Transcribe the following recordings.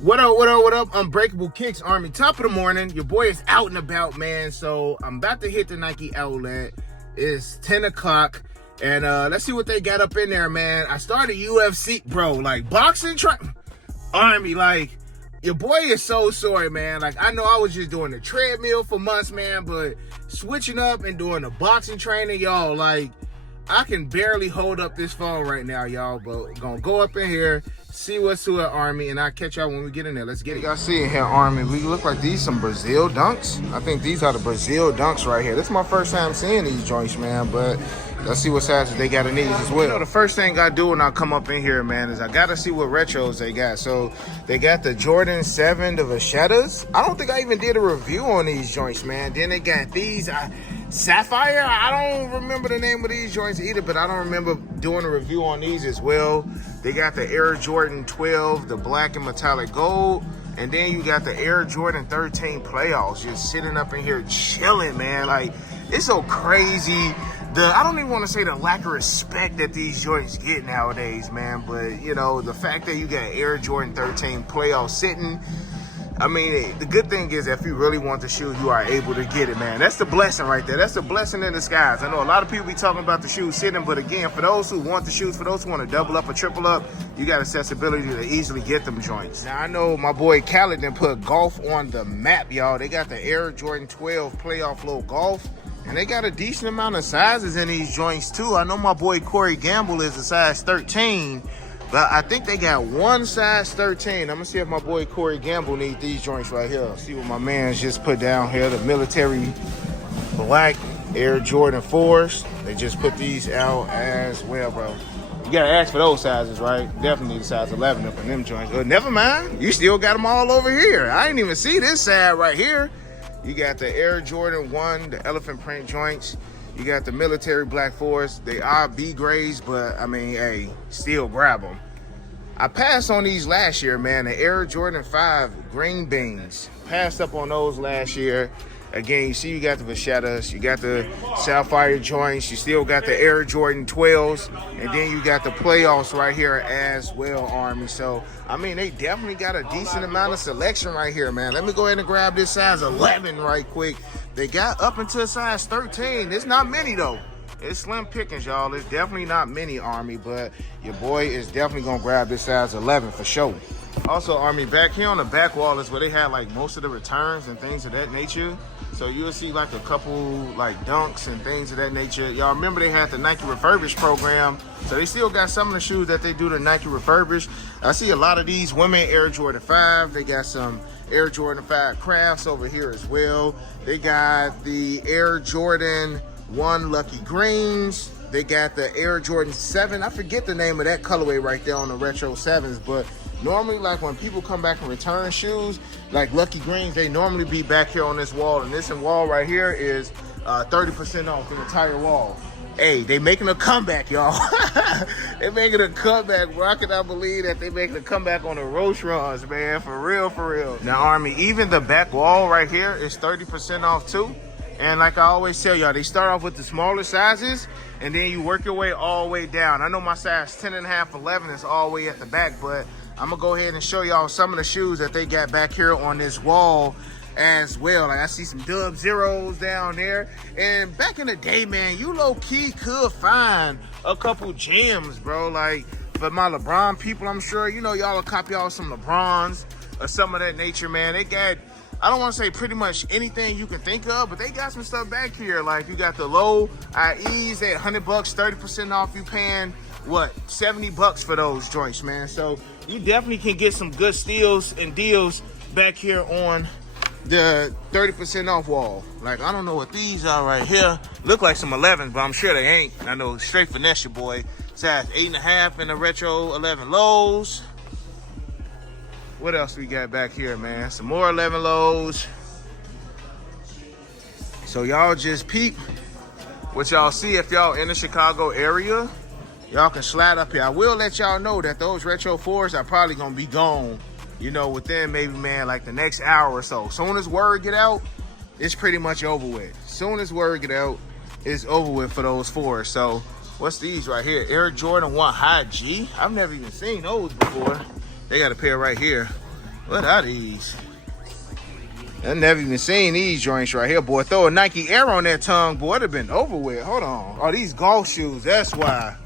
What up, what up, what up? Unbreakable Kicks Army. Top of the morning. Your boy is out and about, man. So I'm about to hit the Nike outlet. It's 10 o'clock. And let's see what they got up in there, man. I started UFC, bro. Like, boxing, Army, like, your boy is so sorry, man. Like, I know I was just doing the treadmill for months, man. But switching up and doing the boxing training, y'all, like, I can barely hold up this phone right now, y'all. But gonna go up in here, see what's to it, Army, and I'll catch y'all when we get in there. Let's get it. Y'all see in here, Army, we look like these some Brazil dunks. I think these are the Brazil dunks right here. This is my first time seeing these joints, man, but let's see what sizes they got in these as well. You know, the first thing I do when I come up in here, man, is I gotta see what retros they got. So they got the Jordan 7, the Vachetas. I don't think I even did a review on these joints, man. Then they got these Sapphire. I don't remember the name of these joints either, but I don't remember doing a review on these as well. They got the Air Jordan 12, the black and metallic gold. And then you got the Air Jordan 13 playoffs just sitting up in here chilling, man. Like, it's so crazy. I don't even want to say the lack of respect that these joints get nowadays, man. But, you know, the fact that you got Air Jordan 13 playoffs sitting, I mean, the good thing is if you really want the shoe, you are able to get it, man. That's the blessing right there. That's the blessing in disguise. I know a lot of people be talking about the shoes sitting, but again, for those who want the shoes, for those who want to double up or triple up, you got accessibility to easily get them joints. Now, I know my boy Khaled done put golf on the map, y'all. They got the Air Jordan 12 playoff low golf, and they got a decent amount of sizes in these joints, too. I know my boy Corey Gamble is a size 13, but I think they got one size 13. I'm going to see if my boy Corey Gamble needs these joints right here. See what my man's just put down here. The military black Air Jordan 4s. They just put these out as well, bro. You got to ask for those sizes, right? Definitely need a size 11 up in them joints. Never mind. You still got them all over here. I didn't even see this side right here. You got the Air Jordan 1, the elephant print joints. You got the military black 4s. They are B grades, but I mean, hey, still grab them. I passed on these last year, man. The Air Jordan 5 green beans. Passed up on those last year. Again, you see you got the Vachetas, you got the Sapphire joints, you still got the Air Jordan 12s, and then you got the playoffs right here as well, Army. So, I mean, they definitely got a decent amount of selection right here, man. Let me go ahead and grab this size 11 right quick. They got up into size 13. It's not many, though. It's slim pickings, y'all. It's definitely not many, Army, but your boy is definitely going to grab this size 11 for sure. Also, Army, back here on the back wall is where they had, like, most of the returns and things of that nature. So you'll see, like, a couple, like, dunks and things of that nature. Y'all remember they had the Nike Refurbish program. So they still got some of the shoes that they do the Nike Refurbish. I see a lot of these women Air Jordan 5. They got some Air Jordan 5 crafts over here as well. They got the Air Jordan 1 Lucky Greens. They got the Air Jordan 7. I forget the name of that colorway right there on the Retro 7s, but normally, like, when people come back and return shoes, like Lucky Greens, they normally be back here on this wall. And this wall right here is 30% off the entire wall. Hey, they making a comeback, y'all. They making a comeback, bro. I cannot believe that they making a comeback on the roast runs, man. For real, for real. Now, Army, even the back wall right here is 30% off, too. And like I always tell y'all, they start off with the smaller sizes, and then you work your way all the way down. I know my size 10.5, 11 is all the way at the back, but I'm going to go ahead and show y'all some of the shoes that they got back here on this wall as well. Like, I see some Dub Zeros down there. And back in the day, man, you low-key could find a couple gems, bro. Like, for my LeBron people, I'm sure, you know, y'all will copy y'all some LeBrons or some of that nature, man. They got, I don't want to say pretty much anything you can think of, but they got some stuff back here. Like, you got the low IEs at $100, 30% off. You paying, what, $70 for those joints, man. So you definitely can get some good steals and deals back here on the 30% off wall. Like, I don't know what these are right here. Look like some 11s, but I'm sure they ain't. I know, straight finesse your boy. Size 8.5 in the Retro 11 lows. What else we got back here, man? Some more 11 lows. So y'all just peep what y'all see. If y'all in the Chicago area, y'all can slide up here. I will let y'all know that those Retro 4s are probably gonna be gone, you know, within maybe, man, like the next hour or so. Soon as word get out, it's pretty much over with. Soon as word get out, it's over with for those 4s. So what's these right here? Air Jordan 1 High G. I've never even seen those before. They got a pair right here. What are these? I've never even seen these joints right here, boy. Throw a Nike Air on that tongue, boy, it'd have been over with. Hold on. Oh, these golf shoes, that's why.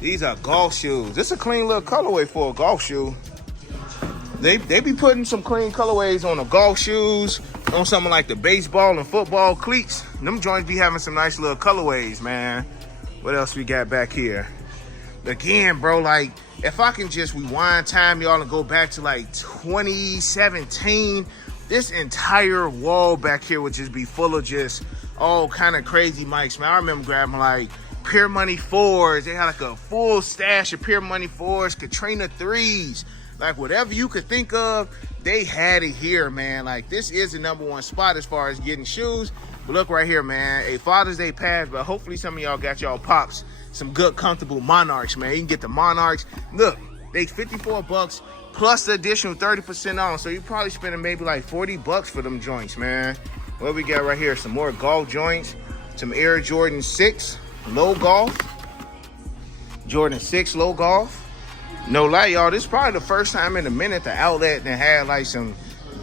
These are golf shoes. This is a clean little colorway for a golf shoe. They be putting some clean colorways on the golf shoes, on something like the baseball and football cleats. Them joints be having some nice little colorways, man. What else we got back here? Again, bro, like, if I can just rewind time, y'all, and go back to like 2017, this entire wall back here would just be full of just all kind of crazy mics, man. I remember grabbing like Pure Money 4s. They had like a full stash of Pure Money 4s, Katrina 3s. Like, whatever you could think of, they had it here, man. Like, this is the #1 spot as far as getting shoes. But look right here, man. A Father's Day passed, but hopefully some of y'all got y'all pops some good, comfortable Monarchs, man. You can get the Monarchs. Look, they $54 plus the additional 30% on. So you're probably spending maybe like $40 for them joints, man. What we got right here? Some more golf joints. Some Air Jordan 6 low golf. Jordan 6 low golf. No lie, y'all, this is probably the first time in a minute the outlet that had like some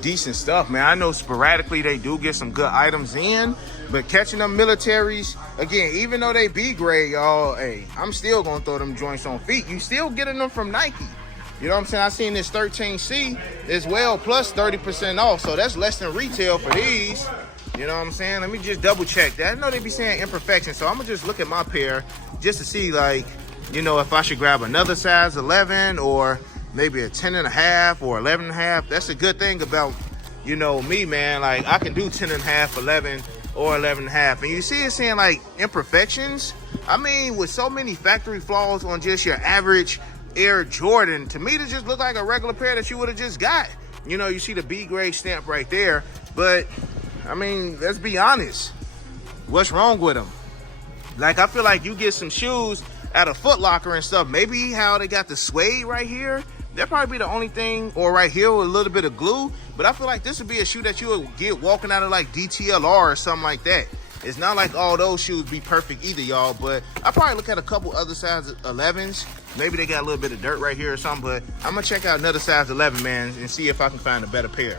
decent stuff, man. I know sporadically they do get some good items in, but catching them militaries, again, even though they B grade, y'all, hey, I'm still gonna throw them joints on feet. You still getting them from Nike. You know what I'm saying? I seen this 13C as well, plus 30% off, so that's less than retail for these. You know what I'm saying? Let me just double check that. I know they be saying imperfection, so I'm gonna just look at my pair just to see, like, you know, if I should grab another size 11 or maybe a 10.5 or 11.5. That's a good thing about, you know, me, man. Like, I can do 10.5, 11, or 11.5. And you see it saying like imperfections. I mean, with so many factory flaws on just your average Air Jordan, to me, to just look like a regular pair that you would have just got. You know, you see the B grade stamp right there. But, I mean, let's be honest. What's wrong with them? Like, I feel like you get some shoes at a Foot Locker and stuff, maybe how they got the suede right here, that'd probably be the only thing, or right here with a little bit of glue. But I feel like this would be a shoe that you would get walking out of like DTLR or something like that. It's not like all those shoes be perfect either, y'all, but I probably look at a couple other size 11s. Maybe they got a little bit of dirt right here or something, but I'm gonna check out another size 11, man, and see if I can find a better pair.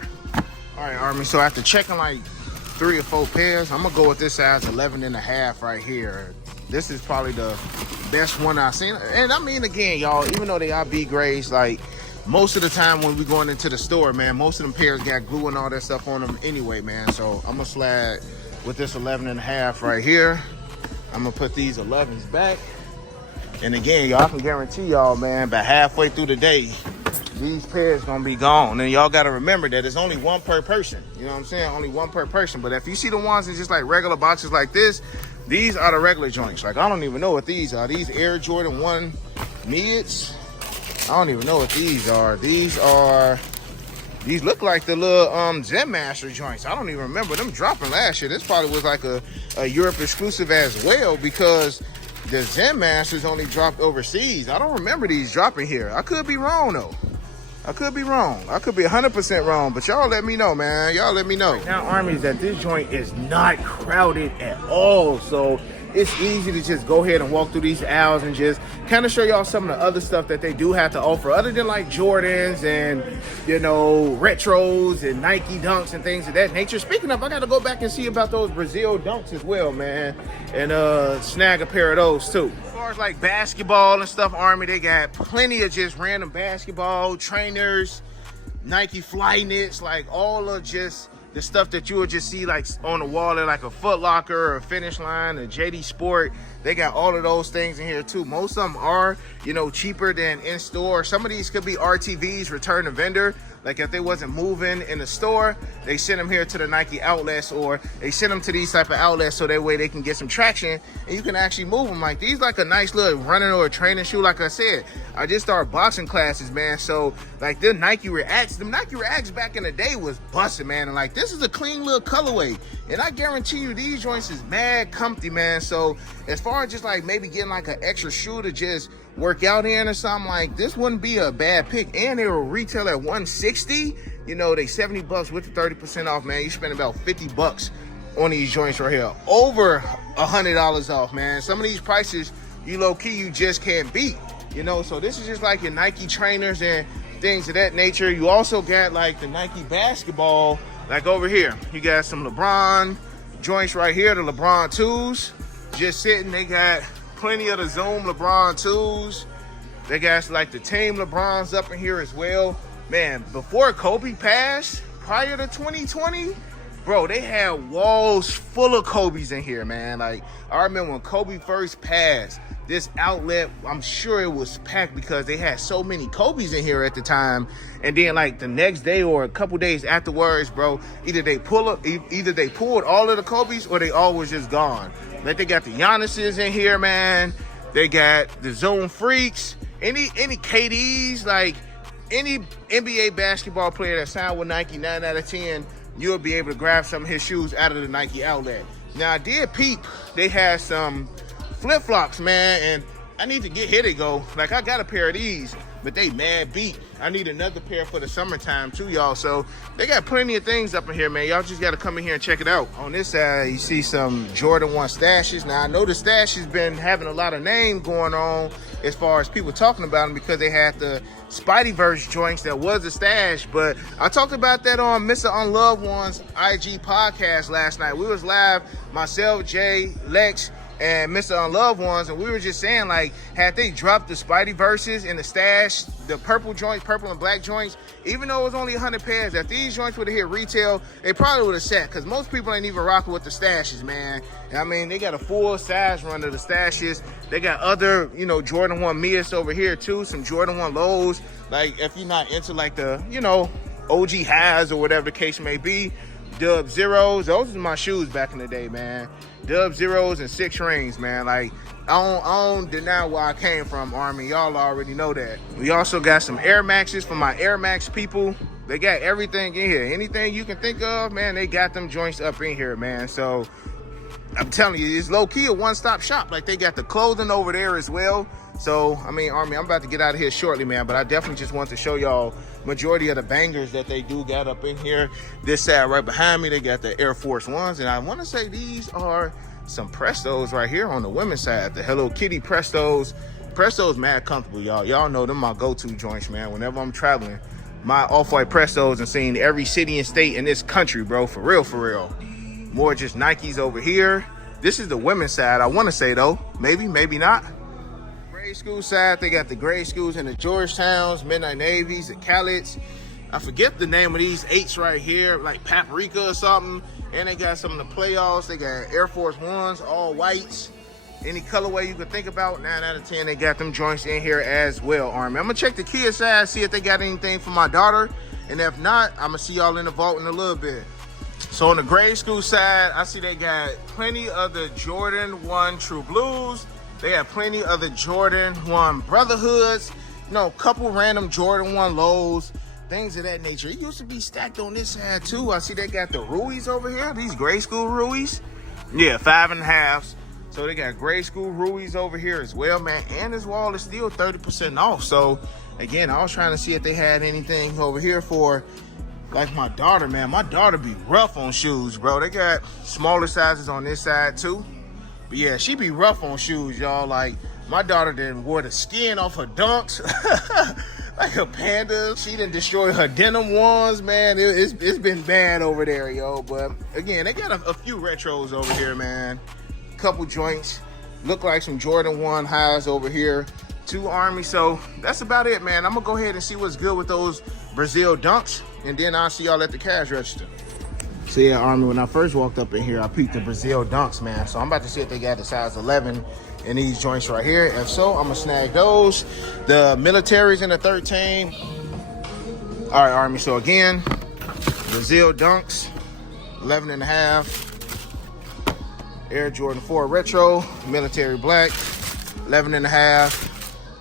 All right, Army, so after checking like 3 or 4 pairs, I'm gonna go with this size 11.5 right here. This is probably the best one I've seen. And I mean, again, y'all, even though they are B grades, like, most of the time when we're going into the store, man, most of them pairs got glue and all that stuff on them anyway, man. So I'm gonna slide with this 11.5 right here. I'm gonna put these 11s back. And again, y'all, I can guarantee y'all, man, by halfway through the day, these pairs gonna be gone. And y'all gotta remember that it's only one per person. You know what I'm saying? Only one per person. But if you see the ones that's just like regular boxes like this, these are the regular joints. Like, I don't even know what these are. These Air Jordan 1 mids. I don't even know what these are. These look like the little Zen Master joints. I don't even remember them dropping last year. This probably was like a Europe exclusive as well, because the Zen Masters only dropped overseas. I don't remember these dropping here. I could be wrong though. I could be wrong. I could be 100% wrong, but y'all let me know, man. Y'all let me know. Right now, Army, is that this joint is not crowded at all. So it's easy to just go ahead and walk through these aisles and just kind of show y'all some of the other stuff that they do have to offer, other than like Jordans and, you know, retros and Nike Dunks and things of that nature. Speaking of, I got to go back and see about those Brazil Dunks as well, man, and snag a pair of those too. As far as like basketball and stuff, Army, they got plenty of just random basketball trainers, Nike Fly Knits, like all of just the stuff that you would just see like on the wall at like a Foot Locker or a Finish Line, a JD Sport. They got all of those things in here too. Most of them are, you know, cheaper than in store. Some of these could be RTVs, return to vendor. Like if they wasn't moving in the store, they send them here to the Nike outlets, or they send them to these type of outlets so that way they can get some traction and you can actually move them. Like these, like a nice little running or a training shoe. Like I said, I just started boxing classes, man. So like the Nike Reacts back in the day was busting, man. And like this is a clean little colorway, and I guarantee you these joints is mad comfy, man. So as far as just like maybe getting like an extra shoe to just work out in or something, like this wouldn't be a bad pick. And they will retail at $160. You know, they $70 with the 30% off, man. You spend about $50 on these joints right here, over $100 off, man. Some of these prices, you low key, you just can't beat. You know, so this is just like your Nike trainers and things of that nature. You also got like the Nike basketball, like over here. You got some LeBron joints right here, the LeBron 2s. Just sitting, they got plenty of the Zoom LeBron 2s. They got like the team LeBrons up in here as well. Man, before Kobe passed, prior to 2020, bro, they had walls full of Kobe's in here, man. Like, I remember when Kobe first passed, this outlet, I'm sure it was packed because they had so many Kobe's in here at the time. And then like the next day or a couple days afterwards, bro, either they pulled all of the Kobe's or they all was just gone. Like, they got the Giannis's in here, man. They got the Zone Freaks. Any KDs, like any NBA basketball player that signed with Nike, 9 out of 10, you'll be able to grab some of his shoes out of the Nike outlet. Now, I did peep, they had some flip-flops, man, and I need to get, here they go. Like, I got a pair of these, but they mad beat. I need another pair for the summertime too, y'all. So they got plenty of things up in here, man. Y'all just got to come in here and check it out. On this side, you see some Jordan 1 stashes. Now, I know the stash has been having a lot of name going on as far as people talking about them because they had the Spideyverse joints that was a stash. But I talked about that on Mr. Unloved One's IG podcast last night. We was live, myself, Jay, Lex, and Mr. Unloved Ones, and we were just saying, like, had they dropped the Spideyverses in the stash, the purple joints, purple and black joints, even though it was only 100 pairs, if these joints would have hit retail, they probably would have sat, because most people ain't even rocking with the stashes, man. And I mean, they got a full size run of the stashes. They got other, you know, Jordan 1 Mias over here too, some Jordan 1 lows. Like, if you're not into like the, you know, OG highs or whatever the case may be, Dub Zeros, those are my shoes back in the day, man. Dub Zeros and 6 rings, man. Like, I don't deny where I came from, Army. Y'all already know that. We also got some Air Maxes for my Air Max people. They got everything in here. Anything you can think of, man, they got them joints up in here, man. So I'm telling you, it's low-key a one-stop shop. Like, they got the clothing over there as well. So, I mean, Army, I'm about to get out of here shortly, man, but I definitely just want to show y'all majority of the bangers that they do got up in here. This side right behind me, they got the Air Force Ones, and I want to say these are some Prestos right here on the women's side, the Hello Kitty Prestos. Prestos mad comfortable, y'all. Y'all know them my go-to joints, man. Whenever I'm traveling, my off-white Prestos and seeing every city and state in this country, bro, for real, for real. More just Nikes over here. This is the women's side, I want to say, though. Maybe, maybe not. Grade school side, they got the grade schools and the Georgetowns, Midnight Navies, the Khaleds. I forget the name of these 8s right here, like Paprika or something. And they got some of the playoffs. They got Air Force Ones, all whites. Any colorway you could think about, 9 out of 10, they got them joints in here as well, Army. I'm gonna check the kids side, see if they got anything for my daughter. And if not, I'm gonna see y'all in the vault in a little bit. So on the grade school side, I see they got plenty of the Jordan 1 True Blues. They have plenty of the Jordan 1 Brotherhoods. You know, a couple random Jordan 1 lows, things of that nature. It used to be stacked on this side too. I see they got the Ruies over here, these grade school Ruies. Yeah, 5.5s. So they got grade school Ruies over here as well, man. And this wall is still 30% off. So again, I was trying to see if they had anything over here for like my daughter, man. My daughter be rough on shoes, bro. They got smaller sizes on this side too. But yeah, she be rough on shoes, y'all. Like, my daughter done wore the skin off her dunks. Like a panda. She done destroyed her denim ones, man. It's been bad over there, yo. But again, they got a few retros over here, man. Couple joints. Look like some Jordan 1 highs over here. 2 Army. So that's about it, man. I'm gonna go ahead and see what's good with those Brazil dunks, and then I'll see y'all at the cash register. So yeah, Army, when I first walked up in here, I peeped the Brazil dunks, man. So I'm about to see if they got the size 11 in these joints right here. If so, I'm gonna snag those. The militaries in the 13. All right, Army, so again, Brazil dunks, 11.5. Air Jordan 4 Retro, military black, 11.5.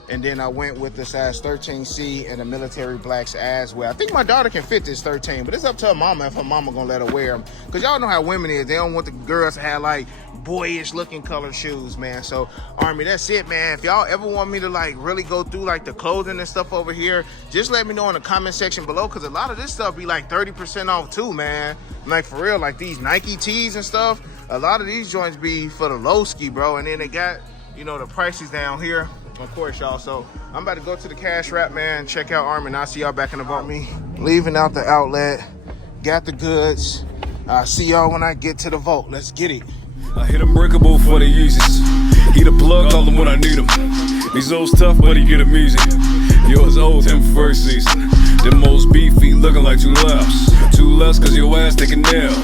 And then I went with the size 13C and the military blacks as well. I think my daughter can fit this 13, but it's up to her mama if her mama gonna let her wear them. Because y'all know how women is. They don't want the girls to have like boyish looking color shoes, man. So Army, that's it, man. If y'all ever want me to like really go through like the clothing and stuff over here, just let me know in the comment section below. Because a lot of this stuff be like 30% off too, man. Like for real, like these Nike tees and stuff. A lot of these joints be for the low ski, bro. And then they got, you know, the prices down here. Of course, y'all. So I'm about to go to the cash wrap, man. Check out Army, and I'll see y'all back in the vault. Me leaving out the outlet, got the goods. I'll see y'all when I get to the vault. Let's get it. I hit unbreakable for the Yeezys. He the plug, call him when I need him. These old's tough, but he get him easy. Yours old, him first season. Them most beefy, looking like 2 laps. 2 less, cause your ass taking nail.